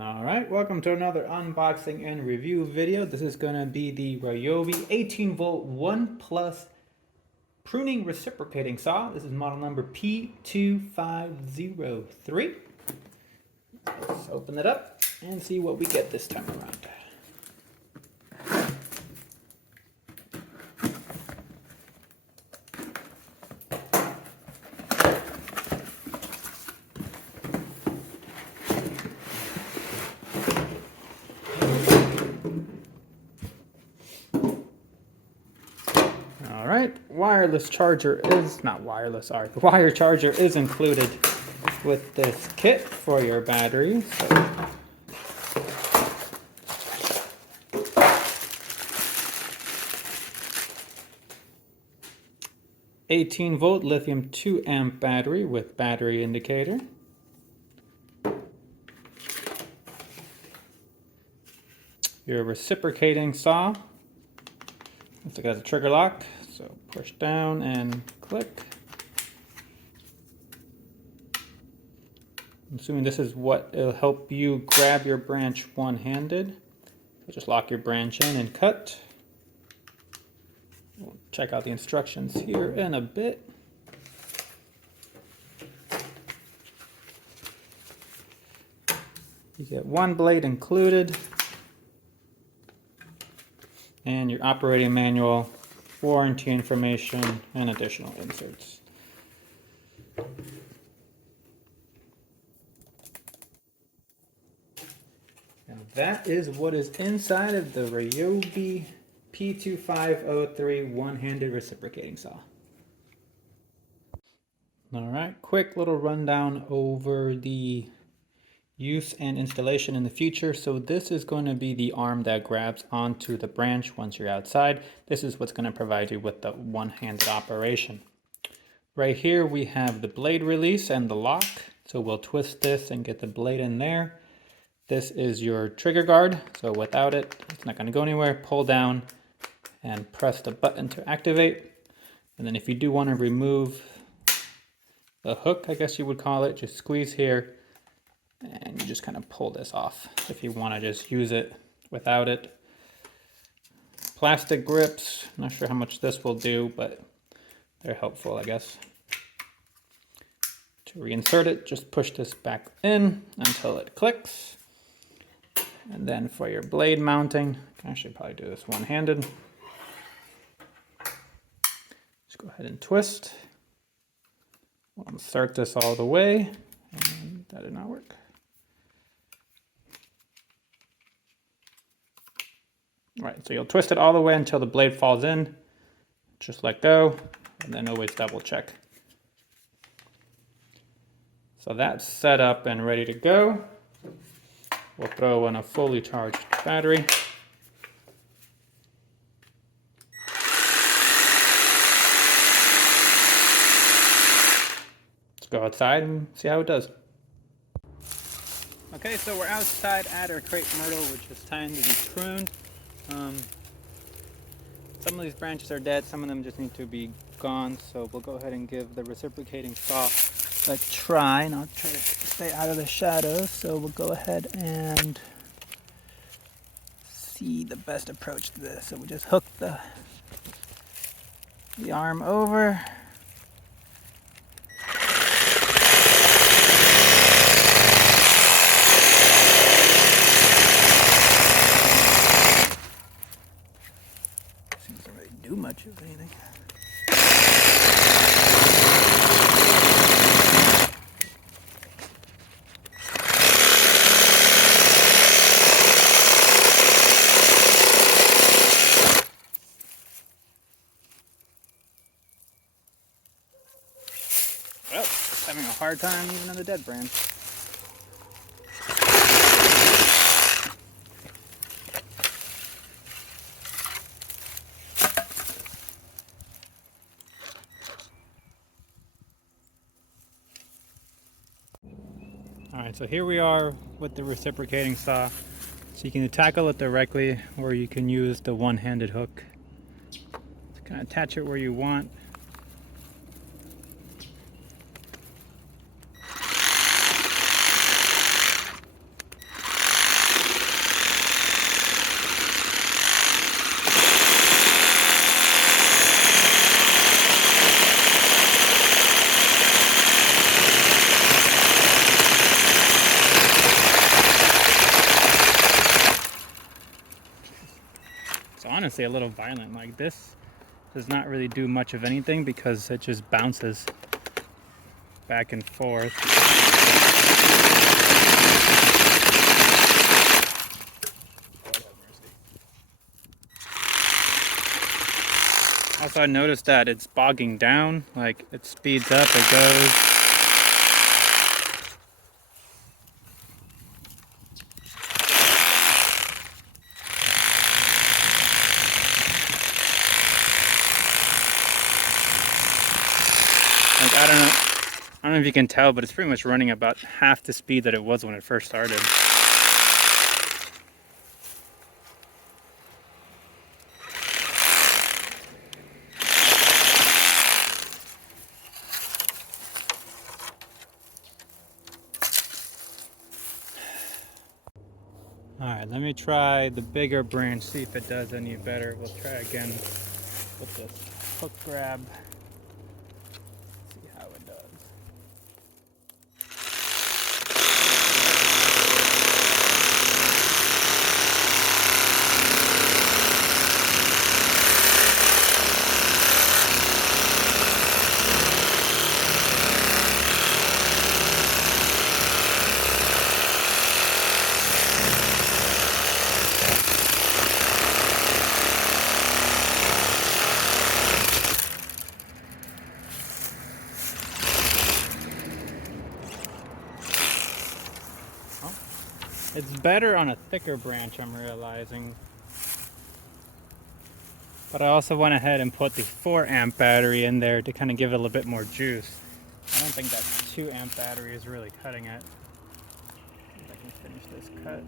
Alright, welcome to another unboxing and review video. This is going to be the Ryobi 18 volt 1 plus pruning reciprocating saw. This is model number P2503. Let's open it up and see what we get this time around. Alright, wireless charger is, not wireless, sorry, the wire charger is included with this kit for your battery. So 18-volt lithium 2 amp battery with battery indicator. Your reciprocating saw. Looks like it has a trigger lock, so push down and click. I'm assuming this is what will help you grab your branch one-handed. So just lock your branch in and cut. We'll check out the instructions here in a bit. You get one blade included, and your operating manual, warranty information, and additional inserts. And that is what is inside of the Ryobi P2503 one-handed reciprocating saw. Alright, quick little rundown over the use and installation in the future. So this is going to be the arm that grabs onto the branch once you're outside. This is what's going to provide you with the one-handed operation. Right here we have the blade release and the lock. So we'll twist this and get the blade in there. This is your trigger guard. So without it, it's not going to go anywhere. Pull down and press the button to activate. And then if you do want to remove the hook, I guess you would call it, just squeeze here. And you just kind of pull this off if you want to just use it without it. Plastic grips, not sure how much this will do, but they're helpful, I guess. To reinsert it, just push this back in until it clicks. And then for your blade mounting, I should probably do this one-handed. Just go ahead and twist. We'll insert this all the way, and that did not work. Right, so you'll twist it all the way until the blade falls in. Just let go, and then always double check. So that's set up and ready to go. We'll throw in a fully charged battery. Let's go outside and see how it does. Okay, so we're outside at our crepe myrtle, which is time to be pruned. Some of these branches are dead, some of them just need to be gone, so we'll go ahead and give the reciprocating saw a try, and I'll try to stay out of the shadows. So we'll go ahead and see the best approach to this. So we just hook the arm over. Doesn't really do much of anything. Well, having a hard time even on the dead branch. Alright, so here we are with the reciprocating saw. So you can tackle it directly, or you can use the one-handed hook to kind of attach it where you want. honestly a little violent. Like this does not really do much of anything because it just bounces back and forth. Also, I noticed that it's bogging down, like it speeds up, it goes. Like, I don't know if you can tell, but it's pretty much running about half the speed that it was when it first started. Alright, let me try the bigger branch, see if it does any better. We'll try again with this hook grab. See how it does. It's better on a thicker branch, I'm realizing. But I also went ahead and put the 4 amp battery in there to kind of give it a little bit more juice. I don't think that 2 amp battery is really cutting it. See if I can finish this cut.